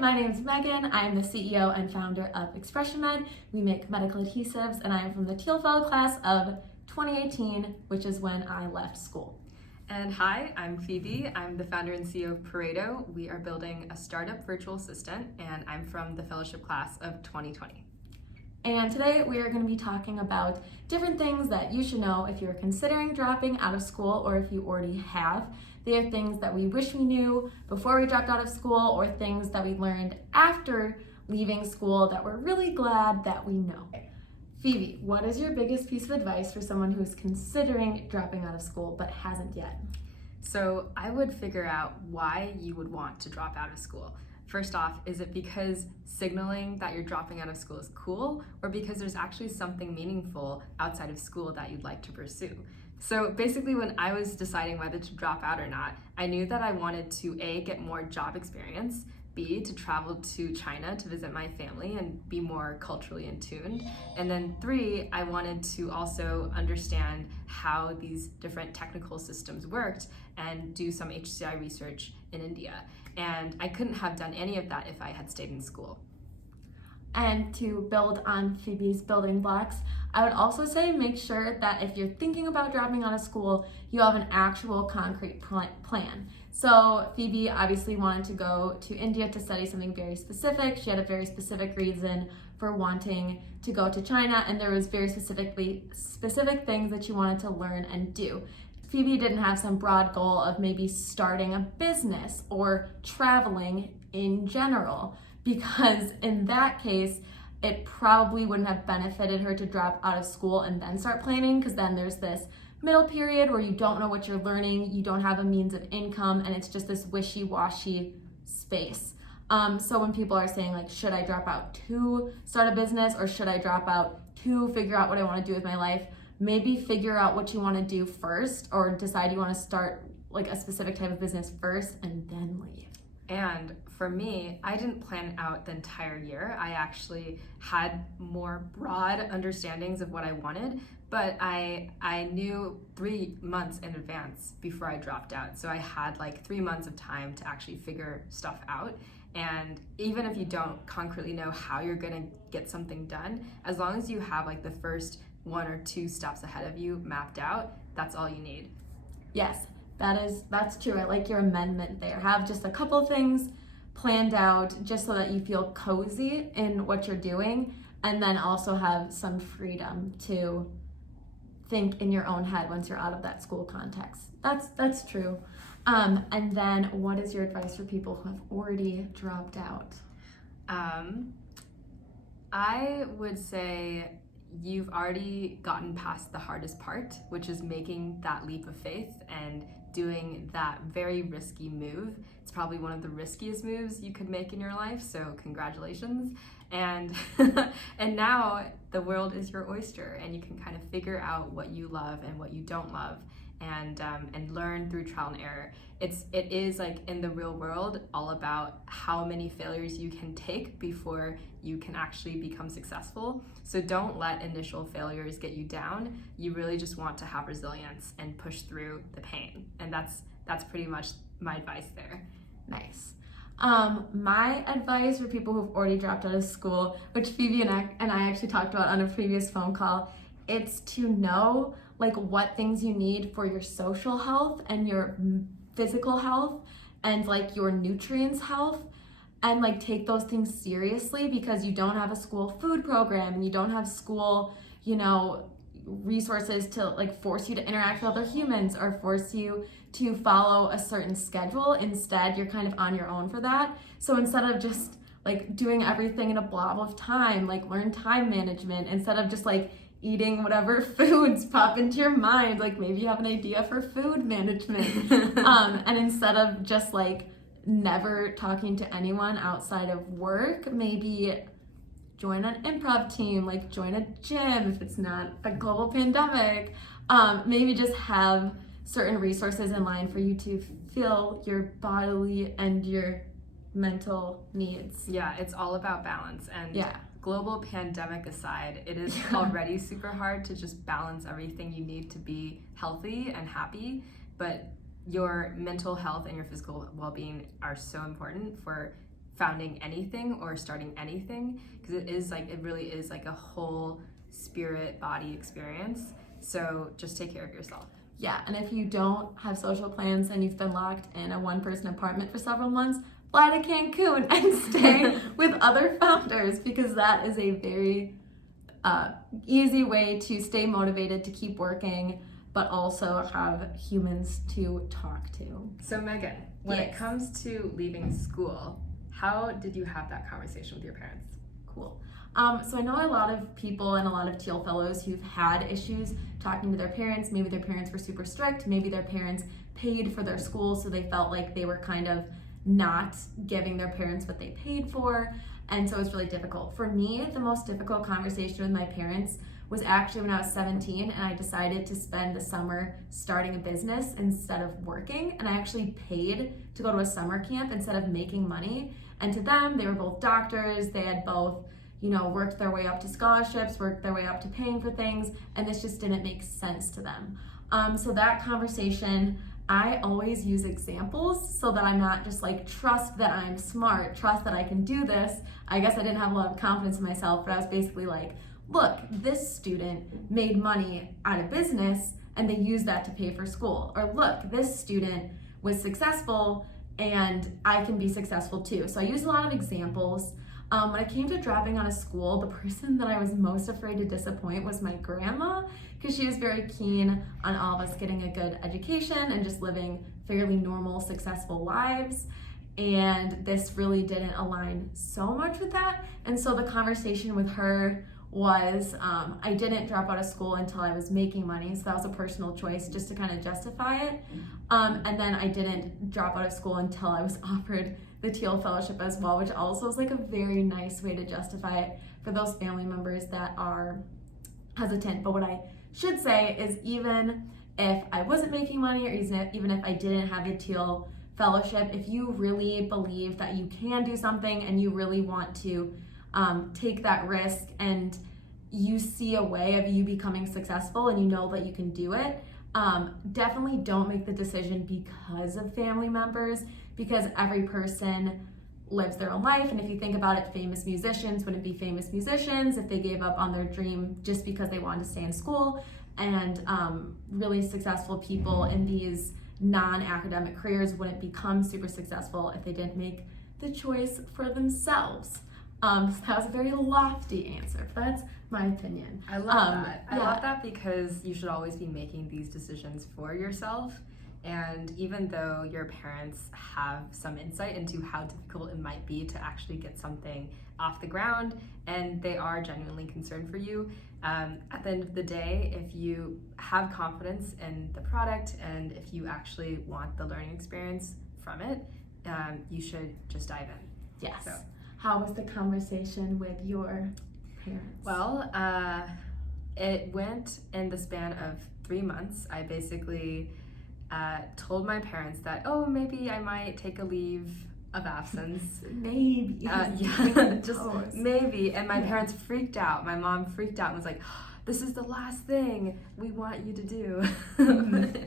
my name is Megan. I am the CEO and founder of Expression Med. We make medical adhesives, and I am from the Thiel Fellows class of 2018, which is when I left school. And hi, I'm Phoebe. I'm the founder and CEO of Pareto. We are building a startup virtual assistant, and I'm from the fellowship class of 2020. And today we are going to be talking about different things that you should know if you're considering dropping out of school or if you already have. They are things that we wish we knew before we dropped out of school or things that we learned after leaving school that we're really glad that we know. Phoebe, what is your biggest piece of advice for someone who is considering dropping out of school but hasn't yet? So I would figure out why you would want to drop out of school. First off, is it because signaling that you're dropping out of school is cool, or because there's actually something meaningful outside of school that you'd like to pursue? So basically, when I was deciding whether to drop out or not, I knew that I wanted to A, get more job experience, B, to travel to China to visit my family and be more culturally in tune, and then 3, I wanted to also understand how these different technical systems worked and do some HCI research in India. And I couldn't have done any of that if I had stayed in school. And to build on Phoebe's building blocks, I would also say make sure that if you're thinking about dropping out of school, you have an actual concrete plan. So Phoebe obviously wanted to go to India to study something very specific. She had a very specific reason for wanting to go to China, and there was very specific things that she wanted to learn and do. Phoebe didn't have some broad goal of maybe starting a business or traveling in general, because in that case, it probably wouldn't have benefited her to drop out of school and then start planning, because then there's this middle period where you don't know what you're learning, you don't have a means of income, and it's just this wishy-washy space. So when people are saying like, should I drop out to start a business or should I drop out to figure out what I want to do with my life, maybe figure out what you want to do first, or decide you want to start like a specific type of business first and then leave. And for me, I didn't plan out the entire year. I actually had more broad understandings of what I wanted, but I knew 3 months in advance before I dropped out. So I had like 3 months of time to actually figure stuff out. And even if you don't concretely know how you're gonna get something done, as long as you have like the first 1 or 2 steps ahead of you mapped out, that's all you need. Yes, that's true. I like your amendment there. Have just a couple things planned out just so that you feel cozy in what you're doing, and then also have some freedom to think in your own head once you're out of that school context. That's true. And then what is your advice for people who have already dropped out? I would say you've already gotten past the hardest part, which is making that leap of faith and doing that very risky move. It's probably one of the riskiest moves you could make in your life, so congratulations. And and now the world is your oyster, and you can kind of figure out what you love and what you don't love, and learn through trial and error. It is like in the real world all about how many failures you can take before you can actually become successful. So don't let initial failures get you down. You really just want to have resilience and push through the pain. And that's pretty much my advice there. Nice. My advice for people who've already dropped out of school, which Phoebe and I actually talked about on a previous phone call, it's to know like what things you need for your social health and your physical health and like your nutrients health, and like take those things seriously, because you don't have a school food program and you don't have school, resources to like force you to interact with other humans or force you to follow a certain schedule. Instead, you're kind of on your own for that. So instead of just like doing everything in a blob of time, like learn time management instead of just like eating whatever foods pop into your mind. Like maybe you have an idea for food management. And instead of just like never talking to anyone outside of work, maybe join an improv team, like join a gym if it's not a global pandemic. Maybe just have certain resources in line for you to fill your bodily and your mental needs. Yeah, it's all about balance. And yeah. Global pandemic aside, it is already super hard to just balance everything you need to be healthy and happy, but your mental health and your physical well-being are so important for founding anything or starting anything, because it really is like a whole spirit body experience. So just take care of yourself. Yeah, and if you don't have social plans and you've been locked in a one-person apartment for several months, fly to Cancun and stay with other founders, because that is a very easy way to stay motivated, to keep working, but also have humans to talk to. So Megan, when it comes to leaving school, how did you have that conversation with your parents? Cool. So I know a lot of people and a lot of Thiel Fellows who've had issues talking to their parents. Maybe their parents were super strict. Maybe their parents paid for their school, so they felt like they were kind of not giving their parents what they paid for. And so it's really difficult. For me, the most difficult conversation with my parents was actually when I was 17 and I decided to spend the summer starting a business instead of working. And I actually paid to go to a summer camp instead of making money. And to them, they were both doctors. They had both, worked their way up to scholarships, worked their way up to paying for things. And this just didn't make sense to them. So that conversation, I always use examples so that I'm not just like, trust that I'm smart, trust that I can do this. I guess I didn't have a lot of confidence in myself, but I was basically like, look, this student made money out of business and they used that to pay for school. Or look, this student was successful and I can be successful too. So I used a lot of examples. When it came to dropping out of school, the person that I was most afraid to disappoint was my grandma, because she was very keen on all of us getting a good education and just living fairly normal, successful lives. And this really didn't align so much with that. And so the conversation with her was, I didn't drop out of school until I was making money. So that was a personal choice just to kind of justify it. And then I didn't drop out of school until I was offered the Thiel Fellowship as well, which also is like a very nice way to justify it for those family members that are hesitant. But what I should say is, even if I wasn't making money, or even if I didn't have a Thiel Fellowship, if you really believe that you can do something and you really want to take that risk and you see a way of you becoming successful and you know that you can do it, definitely don't make the decision because of family members, because every person lives their own life. And if you think about it, famous musicians wouldn't be famous musicians if they gave up on their dream just because they wanted to stay in school. And really successful people in these non-academic careers wouldn't become super successful if they didn't make the choice for themselves. So that was a very lofty answer, but that's my opinion. I love that. I love that, because you should always be making these decisions for yourself. And even though your parents have some insight into how difficult it might be to actually get something off the ground, and they are genuinely concerned for you, at the end of the day, if you have confidence in the product and if you actually want the learning experience from it, you should just dive in. Yes. So. How was the conversation with your parents? Well, it went in the span of 3 months. I basically told my parents that, maybe I might take a leave of absence. Maybe. Just maybe. And my parents freaked out. My mom freaked out and was like, this is the last thing we want you to do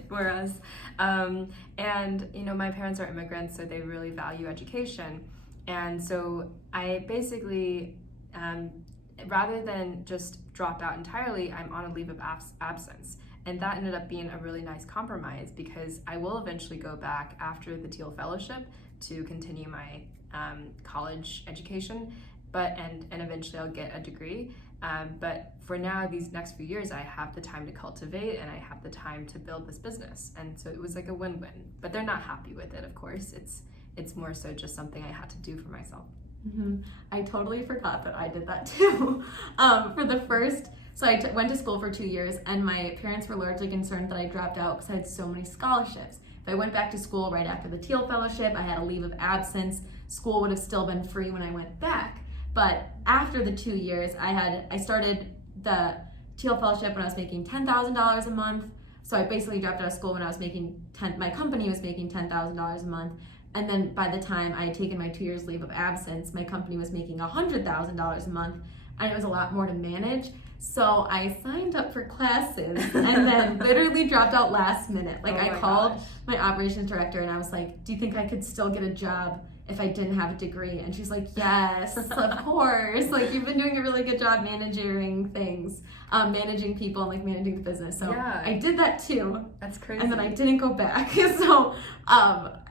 for us. And, my parents are immigrants, so they really value education. And so I basically, rather than just drop out entirely, I'm on a leave of absence. And that ended up being a really nice compromise, because I will eventually go back after the Thiel Fellowship to continue my college education, and eventually I'll get a degree. But for now, these next few years, I have the time to cultivate and I have the time to build this business. And so it was like a win-win. But they're not happy with it, of course. It's more so just something I had to do for myself. Mm-hmm. I totally forgot that I did that too. So I went to school for 2 years, and my parents were largely concerned that I dropped out because I had so many scholarships. If I went back to school right after the Thiel Fellowship, I had a leave of absence. School would have still been free when I went back. But after the 2 years, I started the Thiel Fellowship when I was making $10,000 a month. So I basically dropped out of school when I was making my company was making $10,000 a month. And then by the time I had taken my 2 years leave of absence, my company was making $100,000 a month, and it was a lot more to manage. So I signed up for classes and then literally dropped out last minute. I called my operations director and I was like, do you think I could still get a job if I didn't have a degree. And she's like, yes, of course. Like, you've been doing a really good job managing things, managing people and like managing the business. So Yeah. I did that too. That's crazy. And then I didn't go back. So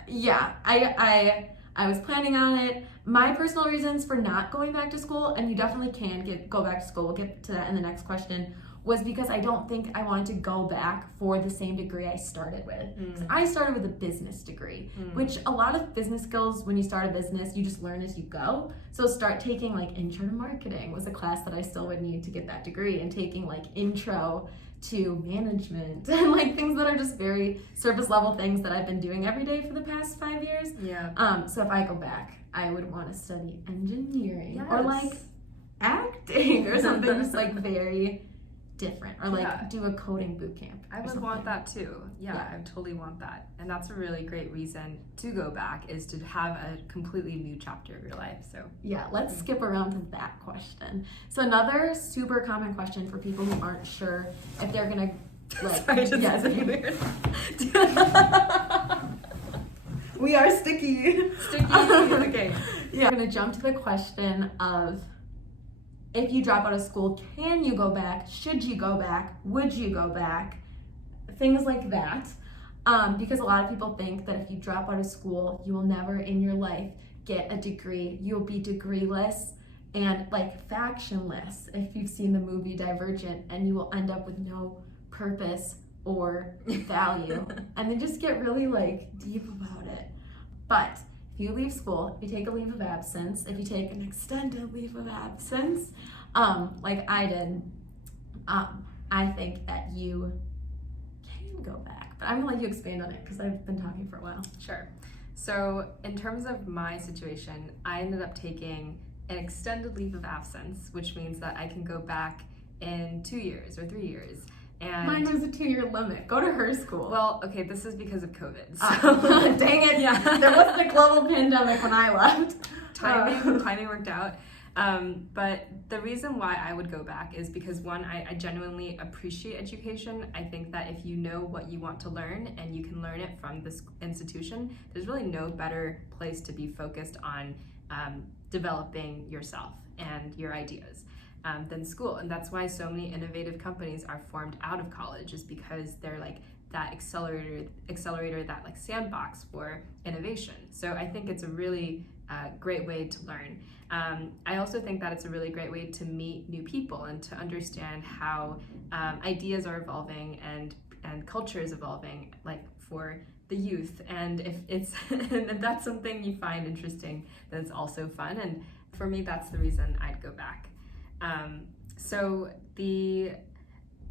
yeah, I was planning on it. My personal reasons for not going back to school, and you definitely can go back to school, we'll get to that in the next question, was because I don't think I wanted to go back for the same degree I started with. 'Cause I started with a business degree, which a lot of business skills, when you start a business, you just learn as you go. So start taking like intro to marketing was a class that I still would need to get that degree, and taking like intro to management and like things that are just very surface level things that I've been doing every day for the past 5 years. Yeah. So if I go back, I would want to study engineering Yes. or like acting or something just like very different, or like Yeah. do a coding boot camp. I would want that too. Yeah, I would totally want that. And that's a really great reason to go back, is to have a completely new chapter of your life. So Yeah, let's skip around to that question. So another super common question for people who aren't sure if they're gonna like Sorry, just yes. weird. We are sticky. Sticky. Okay. Yeah. We're gonna jump to the question of, if you drop out of school, can you go back? Should you go back? Would you go back? Things like that. Because a lot of people think that if you drop out of school, you will never in your life get a degree. You'll be degreeless and like factionless, if you've seen the movie Divergent, and you will end up with no purpose or value. And they just get really like deep about it. But if you leave school, if you take a leave of absence, if you take an extended leave of absence, like I did, I think that you can go back. But I'm gonna let you expand on it because I've been talking for a while. Sure. So in terms of my situation, I ended up taking an extended leave of absence, which means that I can go back in 2 years or 3 years. And mine was a 2-year limit. Go to her school. Well, okay, this is because of COVID. So dang it. Yeah. There wasn't a global pandemic when I left. Timing worked out. But the reason why I would go back is because, one, I genuinely appreciate education. I think that if you know what you want to learn and you can learn it from this institution, there's really no better place to be focused on developing yourself and your ideas than school. And that's why so many innovative companies are formed out of college, is because they're like that accelerator, that like sandbox for innovation. So I think it's a really great way to learn. I also think that it's a really great way to meet new people and to understand how ideas are evolving and culture is evolving, like for the youth. And if it's and if that's something you find interesting, then it's also fun. And for me, that's the reason I'd go back. So the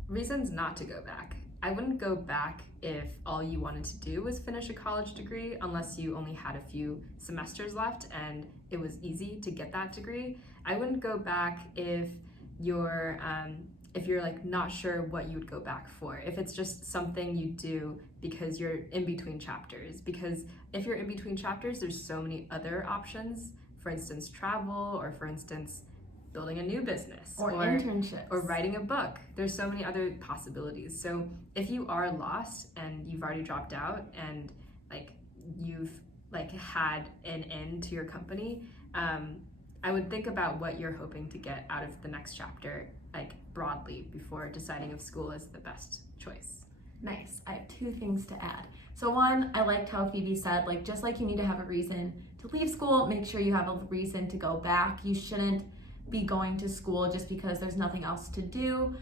reasons not to go back. I wouldn't go back if all you wanted to do was finish a college degree, unless you only had a few semesters left and it was easy to get that degree. I wouldn't go back if you're like not sure what you would go back for. If it's just something you do because you're in between chapters. Because if you're in between chapters, there's so many other options. For instance, travel, or for instance, building a new business, or internships, or writing a book. There's so many other possibilities. So if you are lost and you've already dropped out and like you've like had an end to your company, I would think about what you're hoping to get out of the next chapter, like broadly, before deciding if school is the best choice. Nice. I have 2 things to add. So one, I liked how Phoebe said, like, just like you need to have a reason to leave school, make sure you have a reason to go back. You shouldn't be going to school just because there's nothing else to do.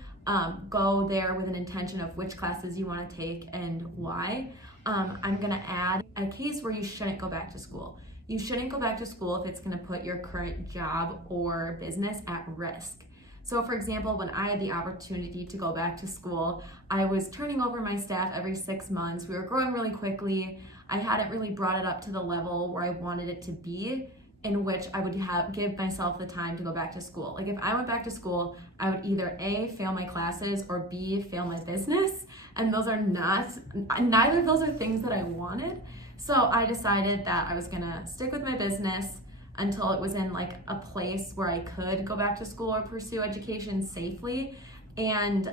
Go there with an intention of which classes you want to take and why. I'm gonna add a case where you shouldn't go back to school. You shouldn't go back to school if it's gonna put your current job or business at risk. So for example, when I had the opportunity to go back to school, I was turning over my staff every 6 months. We were growing really quickly. I hadn't really brought it up to the level where I wanted it to be, in which I would give myself the time to go back to school. Like if I went back to school, I would either A, fail my classes, or B, fail my business. And those are neither of those are things that I wanted. So I decided that I was gonna stick with my business until it was in like a place where I could go back to school or pursue education safely. And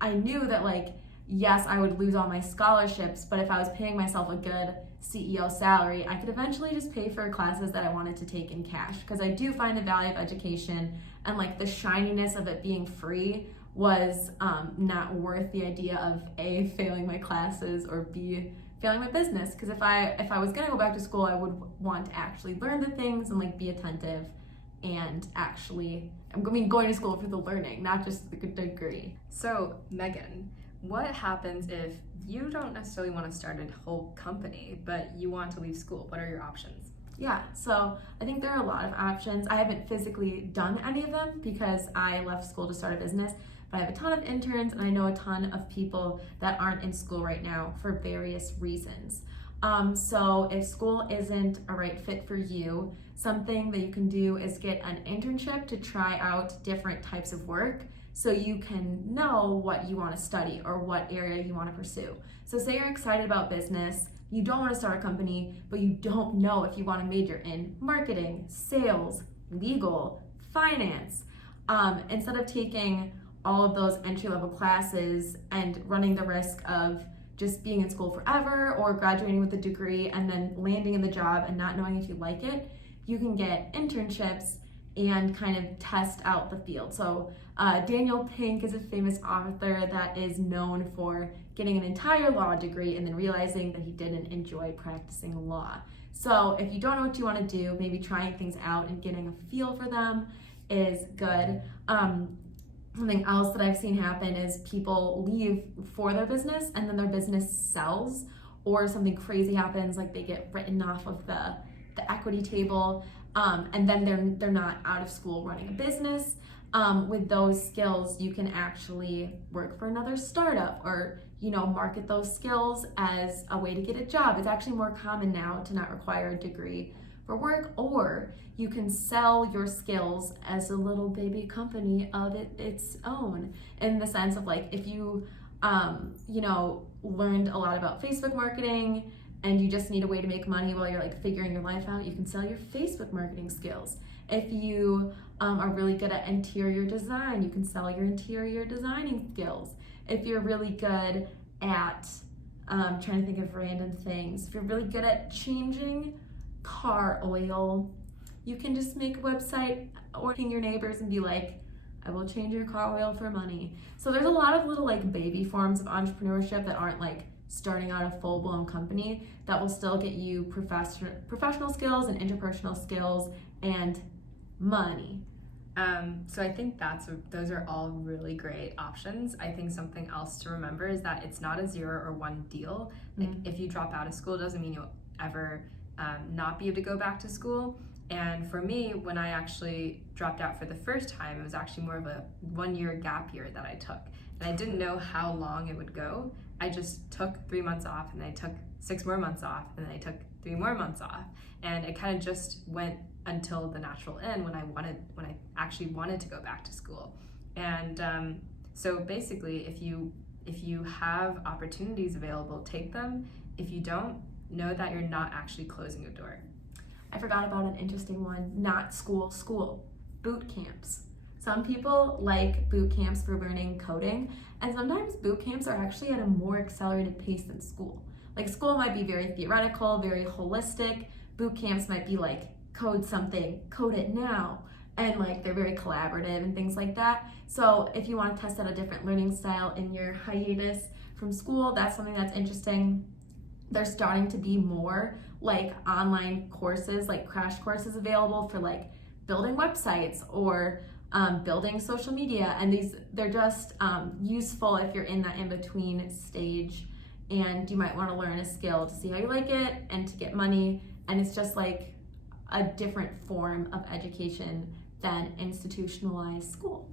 I knew that like, yes, I would lose all my scholarships, but if I was paying myself a good CEO salary, I could eventually just pay for classes that I wanted to take in cash, because I do find the value of education and like the shininess of it being free was not worth the idea of A, failing my classes, or B, failing my business. Because if I was gonna go back to school, I would want to actually learn the things and like be attentive and actually, going to school for the learning, not just the degree. So Megan, what happens if you don't necessarily want to start a whole company, but you want to leave school? What are your options? Yeah, so I think there are a lot of options. I haven't physically done any of them because I left school to start a business, but I have a ton of interns and I know a ton of people that aren't in school right now for various reasons. So if school isn't a right fit for you, something that you can do is get an internship to try out different types of work so you can know what you want to study or what area you want to pursue. So say you're excited about business, you don't want to start a company, but you don't know if you want to major in marketing, sales, legal, finance. Instead of taking all of those entry-level classes and running the risk of just being in school forever or graduating with a degree and then landing in the job and not knowing if you like it, you can get internships and kind of test out the field. So Daniel Pink is a famous author that is known for getting an entire law degree and then realizing that he didn't enjoy practicing law. So if you don't know what you want to do, maybe trying things out and getting a feel for them is good. Something else that I've seen happen is people leave for their business and then their business sells, or something crazy happens, like they get written off of the equity table, and then they're not out of school running a business. With those skills, you can actually work for another startup or market those skills as a way to get a job. It's actually more common now to not require a degree for work, or you can sell your skills as a little baby company of its own, in the sense of like if you learned a lot about Facebook marketing and you just need a way to make money while you're like figuring your life out, you can sell your Facebook marketing skills. If you are really good at interior design, you can sell your interior designing skills. If you're really good at trying to think of random things, if you're really good at changing car oil, you can just make a website or ping your neighbors and be like, I will change your car oil for money. So there's a lot of little like baby forms of entrepreneurship that aren't like starting out a full-blown company, that will still get you professional skills and interpersonal skills and money. So I think those are all really great options. I think something else to remember is that it's not a 0 or 1 deal. Like if you drop out of school, it doesn't mean you'll ever not be able to go back to school. And for me, when I actually dropped out for the first time, it was actually more of a 1-year gap year that I took. And I didn't know how long it would go. I just took 3 months off, and then I took 6 more months off, and then I took 3 more months off. And it kind of just went until the natural end when I actually wanted to go back to school. And so basically, if you have opportunities available, take them. If you don't, know that you're not actually closing a door. I forgot about an interesting one. Not school, boot camps. Some people like boot camps for learning coding, and sometimes boot camps are actually at a more accelerated pace than school. Like school might be very theoretical, very holistic. Boot camps might be like, code something, code it now. And like they're very collaborative and things like that. So if you want to test out a different learning style in your hiatus from school, that's something that's interesting. There's starting to be more like online courses, like crash courses available for like building websites or building social media. And they're just useful if you're in that in-between stage and you might want to learn a skill to see how you like it and to get money. And it's just like a different form of education than institutionalized school.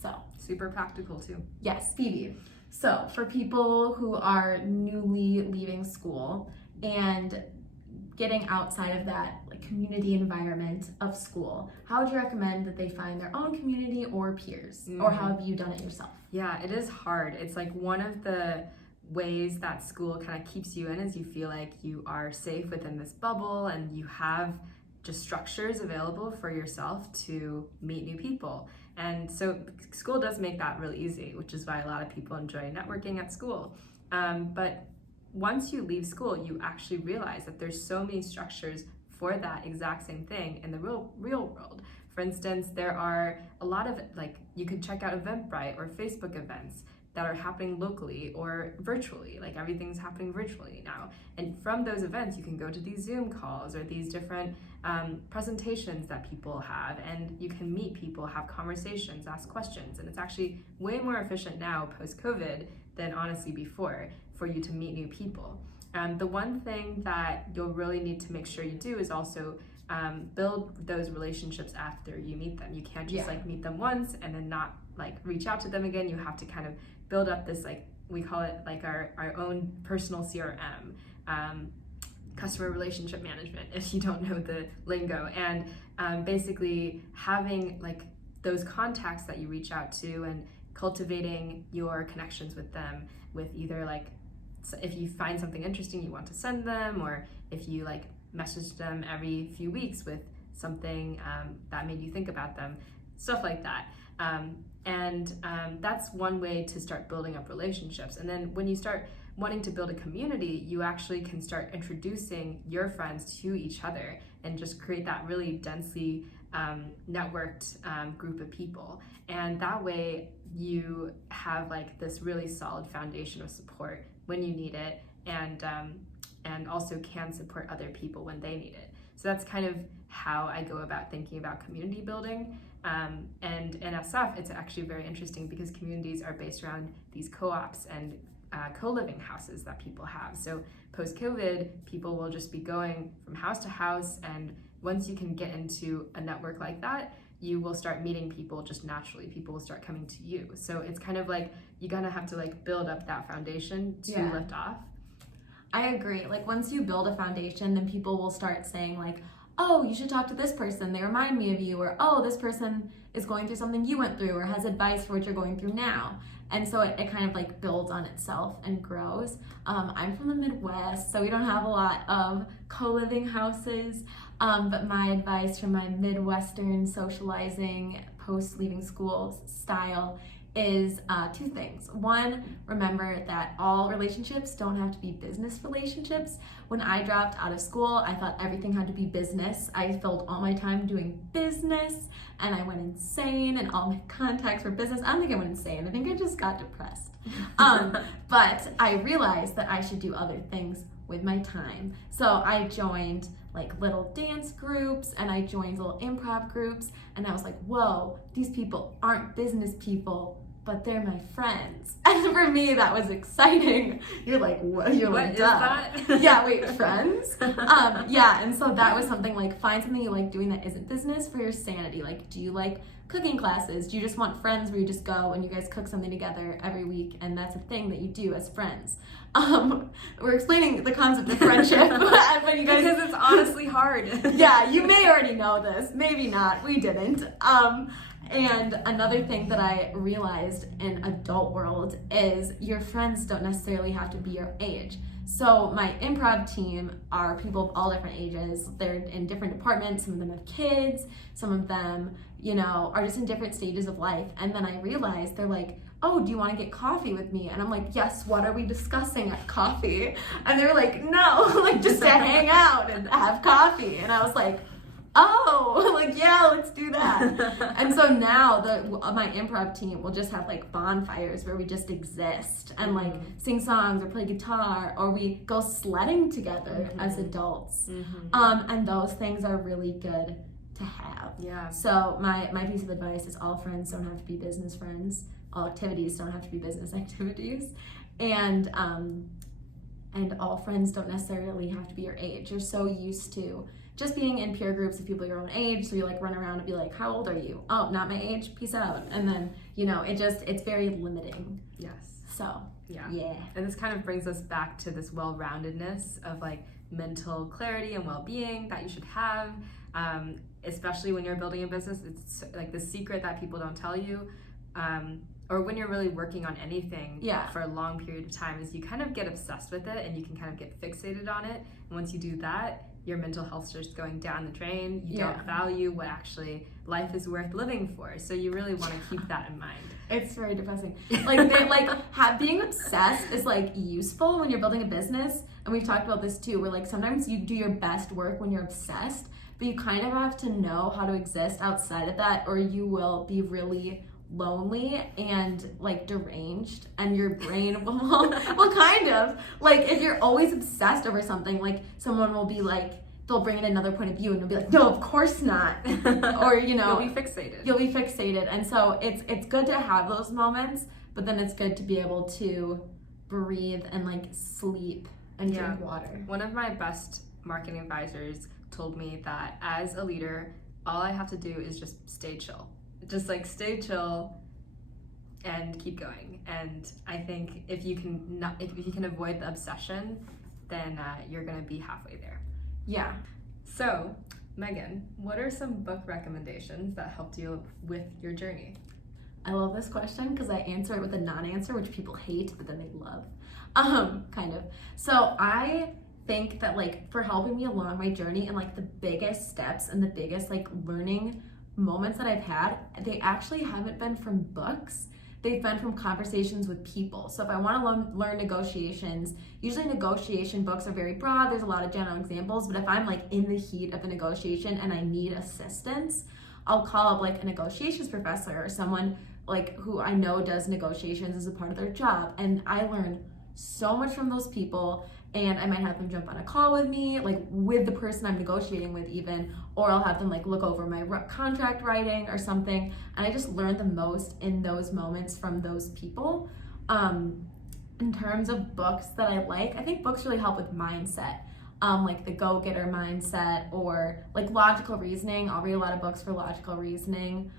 So super practical too. Yes, Phoebe. So for people who are newly leaving school and getting outside of that like community environment of school, how would you recommend that they find their own community or peers? Or how have you done it yourself? Yeah, it is hard. It's like one of the ways that school kind of keeps you in is you feel like you are safe within this bubble and you have just structures available for yourself to meet new people. And so school does make that really easy, which is why a lot of people enjoy networking at school. But once you leave school, you actually realize that there's so many structures for that exact same thing in the real world. For instance, there are a lot of, like, you could check out Eventbrite or Facebook events that are happening locally or virtually. Like, everything's happening virtually now. And from those events, you can go to these Zoom calls or these different presentations that people have, and you can meet people, have conversations, ask questions. And it's actually way more efficient now post-COVID than honestly before for you to meet new people. The one thing that you'll really need to make sure you do is also build those relationships after you meet them. You can't just like meet them once and then not like reach out to them again. You have to kind of build up this, like, we call it like our own personal CRM, customer relationship management, if you don't know the lingo. And basically having like those contacts that you reach out to and cultivating your connections with them, with either like, if you find something interesting you want to send them, or if you like message them every few weeks with something that made you think about them, stuff like that. That's one way to start building up relationships. And then when you start wanting to build a community, you actually can start introducing your friends to each other and just create that really densely networked group of people. And that way you have like this really solid foundation of support when you need it, and also can support other people when they need it. So that's kind of how I go about thinking about community building. And in SF, it's actually very interesting because communities are based around these co-ops and co-living houses that people have. So post-COVID, people will just be going from house to house, and once you can get into a network like that, you will start meeting people just naturally. People will start coming to you. So it's kind of like, you're gonna have to like build up that foundation to lift off. I agree. Like, once you build a foundation, then people will start saying like, oh, you should talk to this person, they remind me of you, or oh, this person is going through something you went through or has advice for what you're going through now. And so it kind of like builds on itself and grows. I'm from the Midwest, so we don't have a lot of co-living houses, but my advice from my Midwestern socializing post-leaving school style is two things. One, remember that all relationships don't have to be business relationships. When I dropped out of school, I thought everything had to be business. I filled all my time doing business, and I went insane, and all my contacts were business. I don't think I went insane. I think I just got depressed. But I realized that I should do other things with my time. So I joined like little dance groups, and I joined little improv groups, and I was like, whoa, these people aren't business people, but they're my friends. And for me, that was exciting. You're like, what? You're what like, is duh. that? Yeah, wait, friends? And so that was something like, find something you like doing that isn't business for your sanity. Like, do you like cooking classes? Do you just want friends where you just go and you guys cook something together every week, and that's a thing that you do as friends? We're explaining the concept of friendship, but you guys, because it's honestly hard. Yeah, you may already know this, maybe not, we didn't. And another thing that I realized in adult world is your friends don't necessarily have to be your age. So my improv team are people of all different ages. They're in different departments. Some of them have kids. Some of them, are just in different stages of life. And then I realized they're like, oh, do you want to get coffee with me? And I'm like, yes, what are we discussing at coffee? And they're like, no, like just to hang out and have coffee. And I was like, oh, like, yeah, let's do that. And so now my improv team will just have like bonfires where we just exist and like sing songs or play guitar, or we go sledding together as adults. And those things are really good to have. Yeah. So my piece of advice is all friends don't have to be business friends. All activities don't have to be business activities. And all friends don't necessarily have to be your age. You're so used to just being in peer groups of people your own age, so you like run around and be like, how old are you? Oh, not my age, peace out. And then, it's very limiting. Yes. So, yeah. Yeah. And this kind of brings us back to this well-roundedness of like mental clarity and well-being that you should have, especially when you're building a business. It's like the secret that people don't tell you, or when you're really working on anything for a long period of time, is you kind of get obsessed with it and you can kind of get fixated on it. And once you do that, your mental health starts going down the drain. You Yeah. don't value what actually life is worth living for. So you really want to keep that in mind. It's very depressing. Being obsessed is like useful when you're building a business, and we've talked about this too. Where like sometimes you do your best work when you're obsessed, but you kind of have to know how to exist outside of that, or you will be really lonely and like deranged, and your brain will kind of like if you're always obsessed over something, like someone will be like, they'll bring in another point of view and you'll be like, no, of course not. Or you'll be fixated. You'll be fixated. And so it's good to have those moments, but then it's good to be able to breathe and like sleep and drink water. One of my best marketing advisors told me that as a leader, all I have to do is just stay chill. Just like stay chill and keep going. And I think if you can avoid the obsession, then you're gonna be halfway there. Yeah. So, Megan, what are some book recommendations that helped you with your journey? I love this question because I answer it with a non-answer, which people hate, but then they love. Kind of. So I think that like for helping me along my journey and like the biggest steps and the biggest like learning moments that I've had, they actually haven't been from books. They've been from conversations with people. So if I want to learn negotiations, usually negotiation books are very broad. There's a lot of general examples, but if I'm like in the heat of a negotiation and I need assistance, I'll call up like a negotiations professor or someone like who I know does negotiations as a part of their job. And I learn so much from those people, and I might have them jump on a call with me, like with the person I'm negotiating with even, or I'll have them like look over my contract writing or something. And I just learned the most in those moments from those people. In terms of books that I like, I think books really help with mindset. Like the go-getter mindset or like logical reasoning. I'll read a lot of books for logical reasoning,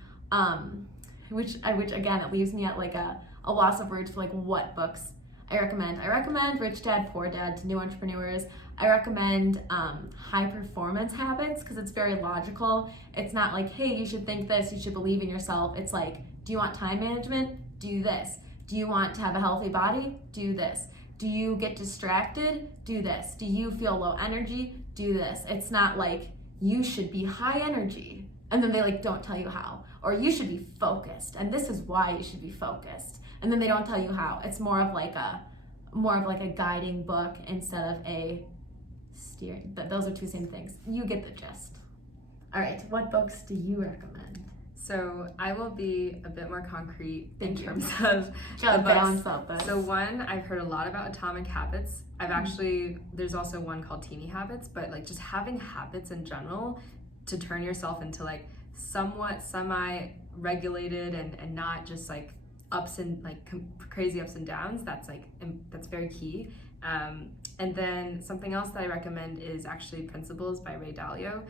which again, it leaves me at like a loss of words for like what books I recommend. I recommend Rich Dad, Poor Dad to new entrepreneurs. I recommend High Performance Habits because it's very logical. It's not like, hey, you should think this, you should believe in yourself. It's like, do you want time management? Do this. Do you want to have a healthy body? Do this. Do you get distracted? Do this. Do you feel low energy? Do this. It's not like you should be high energy and then they like don't tell you how. Or you should be focused and this is why you should be focused. And then they don't tell you how. It's more of like a guiding book instead of a steering. But those are two same things. You get the gist. All right, what books do you recommend? So I will be a bit more concrete in Thank you. terms of Gotta the books. balance out this. So one, I've heard a lot about Atomic Habits. There's also one called Teeny Habits, but like just having habits in general to turn yourself into like somewhat semi-regulated and not just like ups and like crazy ups and downs. That's very key. And then something else that I recommend is actually Principles by Ray Dalio.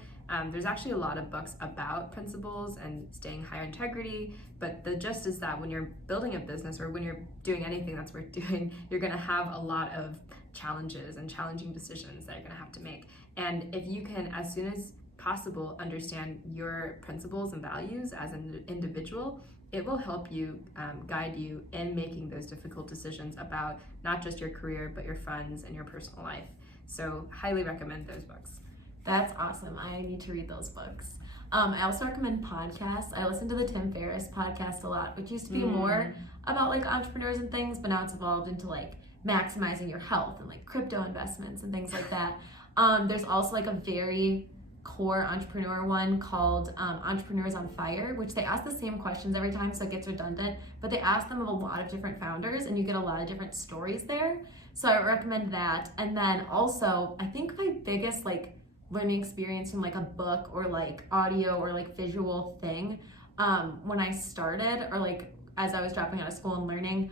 There's actually a lot of books about principles and staying higher integrity, but the gist is that when you're building a business or when you're doing anything that's worth doing, you're going to have a lot of challenges and challenging decisions that you're going to have to make. And if you can, as soon as possible, understand your principles and values as an individual, it will help you guide you in making those difficult decisions about not just your career, but your friends and your personal life. So highly recommend those books. That's awesome. I need to read those books. I also recommend podcasts. I listen to the Tim Ferriss podcast a lot, which used to be more about like entrepreneurs and things, but now it's evolved into like maximizing your health and like crypto investments and things like that. There's also like a very core entrepreneur one called Entrepreneurs on Fire, which they ask the same questions every time, so it gets redundant, but they ask them of a lot of different founders and you get a lot of different stories there. So I recommend that. And then also, I think my biggest like learning experience from like a book or like audio or like visual thing when I started or like as I was dropping out of school and learning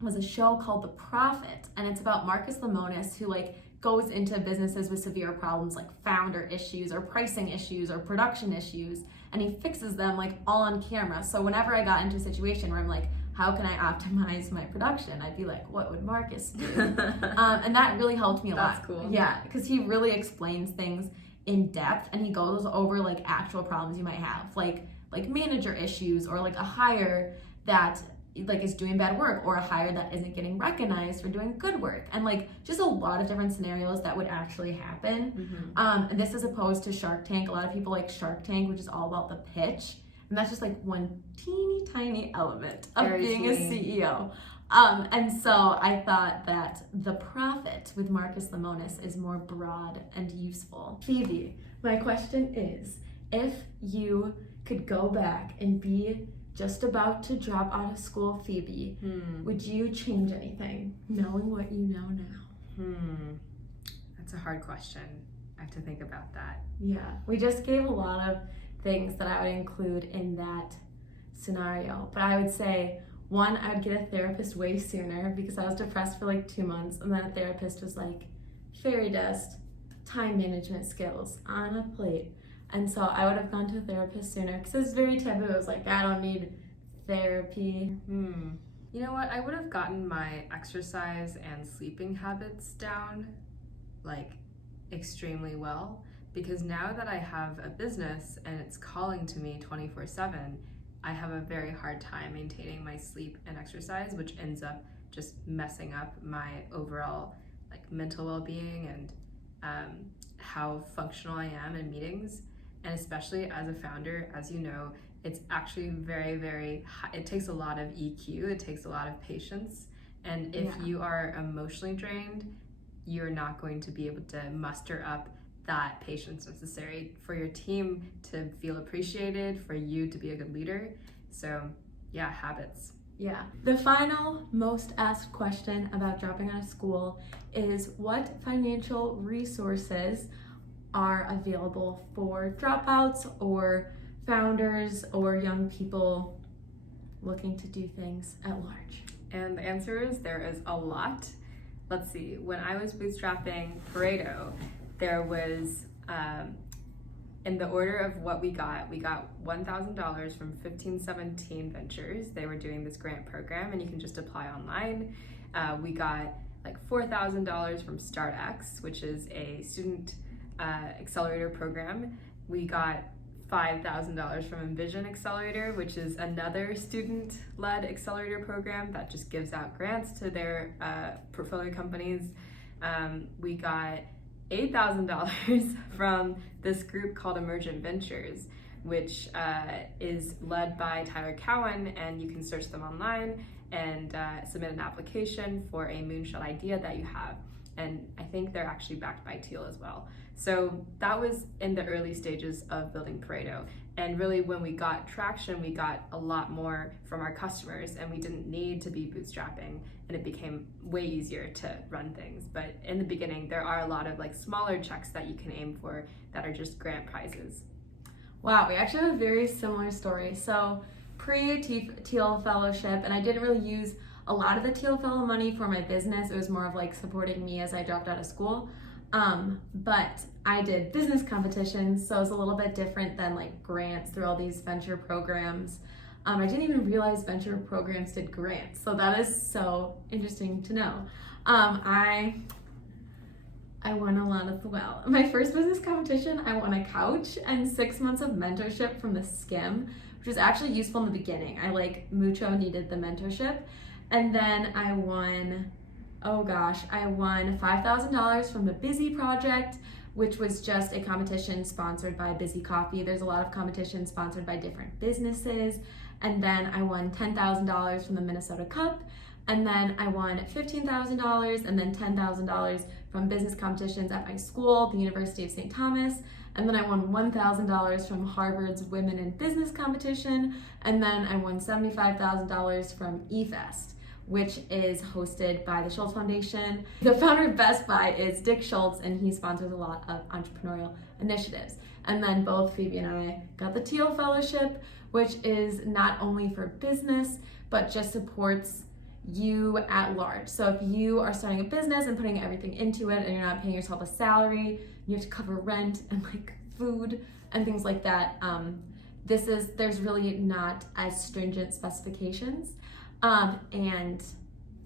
was a show called The Prophet, and it's about Marcus Lemonis, who like goes into businesses with severe problems like founder issues or pricing issues or production issues, and he fixes them like all on camera. So whenever I got into a situation where I'm like, how can I optimize my production? I'd be like, what would Marcus do? And that really helped me a lot. That's cool. Yeah, because he really explains things in depth and he goes over like actual problems you might have, like manager issues or like a hire that like is doing bad work, or a hire that isn't getting recognized for doing good work, and like just a lot of different scenarios that would actually happen. And this is opposed to Shark Tank. A lot of people like Shark Tank, which is all about the pitch, and that's just like one teeny tiny element of Very being teeny. a CEO. And so I thought that the profit with Marcus Lemonis is more broad and useful. Phoebe, my question is, if you could go back and be just about to drop out of school Phoebe, would you change anything, knowing what you know now? That's a hard question. I have to think about that. Yeah, we just gave a lot of things that I would include in that scenario. But I would say, one, I would get a therapist way sooner because I was depressed for like 2 months, and then a therapist was like, fairy dust, time management skills on a plate. And so I would have gone to a therapist sooner because it's very taboo. I was like, I don't need therapy. You know what? I would have gotten my exercise and sleeping habits down like extremely well, because now that I have a business and it's calling to me 24/7, I have a very hard time maintaining my sleep and exercise, which ends up just messing up my overall like mental well-being and how functional I am in meetings. And especially as a founder, as you know, it's actually very, very high. It takes a lot of EQ, it takes a lot of patience. And if you are emotionally drained, you're not going to be able to muster up that patience necessary for your team to feel appreciated, for you to be a good leader. So yeah, habits. Yeah. The final most asked question about dropping out of school is, what financial resources are available for dropouts or founders or young people looking to do things at large? And the answer is, there is a lot. Let's see, when I was bootstrapping Pareto, there was, in the order of what we got $1,000 from 1517 Ventures. They were doing this grant program, and you can just apply online. We got like $4,000 from StartX, which is a student accelerator program. We got $5,000 from Envision Accelerator, which is another student-led accelerator program that just gives out grants to their portfolio companies. We got $8,000 from this group called Emergent Ventures, which is led by Tyler Cowan, and you can search them online and submit an application for a moonshot idea that you have. And I think they're actually backed by Thiel as well. So that was in the early stages of building Pareto. And really, when we got traction, we got a lot more from our customers, and we didn't need to be bootstrapping, and it became way easier to run things. But in the beginning, there are a lot of like smaller checks that you can aim for that are just grant prizes. Wow, we actually have a very similar story. So pre-Thiel Fellowship, and I didn't really use a lot of the Thiel Fellow money for my business. It was more of like supporting me as I dropped out of school. But I did business competitions, so it was a little bit different than like grants through all these venture programs. I didn't even realize venture programs did grants, so that is so interesting to know. I won a lot as well. My first business competition, I won a couch and 6 months of mentorship from the Skim, which was actually useful in the beginning. I like mucho needed the mentorship. And then I won $5,000 from the Busy Project, which was just a competition sponsored by Busy Coffee. There's a lot of competitions sponsored by different businesses. And then I won $10,000 from the Minnesota Cup. And then I won $15,000 and then $10,000 from business competitions at my school, the University of St. Thomas. And then I won $1,000 from Harvard's Women in Business competition. And then I won $75,000 from eFest, which is hosted by the Schultz Foundation. The founder of Best Buy is Dick Schultz, and he sponsors a lot of entrepreneurial initiatives. And then both Phoebe and I got the Thiel Fellowship, which is not only for business, but just supports you at large. So if you are starting a business and putting everything into it and you're not paying yourself a salary, you have to cover rent and like food and things like that, there's really not as stringent specifications. And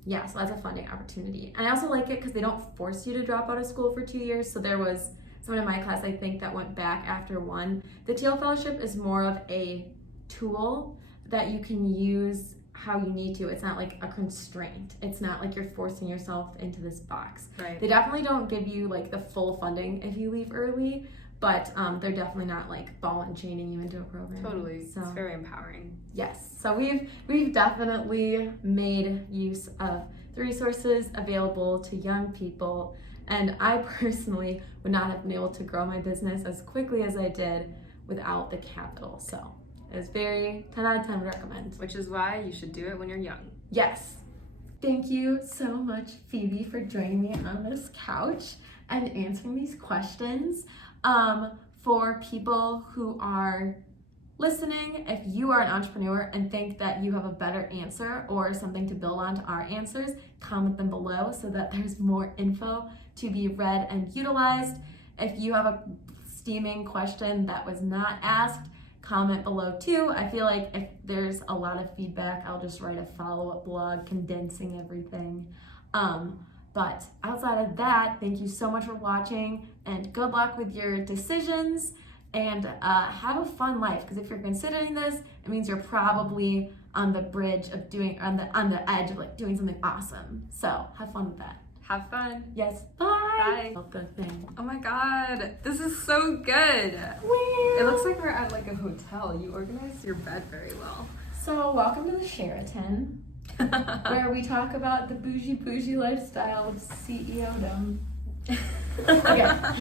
yeah, so that's a funding opportunity. And I also like it because they don't force you to drop out of school for 2 years. So there was someone in my class, I think, that went back after one. The Thiel Fellowship is more of a tool that you can use how you need to. It's not like a constraint. It's not like you're forcing yourself into this box. Right. They definitely don't give you like the full funding if you leave early, but they're definitely not like ball and chaining you into a program. Totally. So It's very empowering. yes, so we've definitely made use of the resources available to young people, and I personally would not have been able to grow my business as quickly as I did without the capital. So it was very 10 out of 10 would recommend. Which is why you should do it when you're young. Yes. Thank you so much, Phoebe, for joining me on this couch and answering these questions. For people who are listening, if you are an entrepreneur and think that you have a better answer or something to build on to our answers, comment them below so that there's more info to be read and utilized. If you have a steaming question that was not asked, comment below too. I feel like if there's a lot of feedback, I'll just write a follow-up blog condensing everything. But outside of that, thank you so much for watching, and good luck with your decisions, and have a fun life, because if you're considering this, it means you're probably on the bridge of doing, on the edge of like doing something awesome. So have fun with that. Have fun. Yes, bye. Bye. Good thing. Oh my god, this is so good. It looks like we're at like a hotel. You organized your bed very well. So welcome to the Sheraton, where we talk about the bougie lifestyle of CEO-dom. Okay.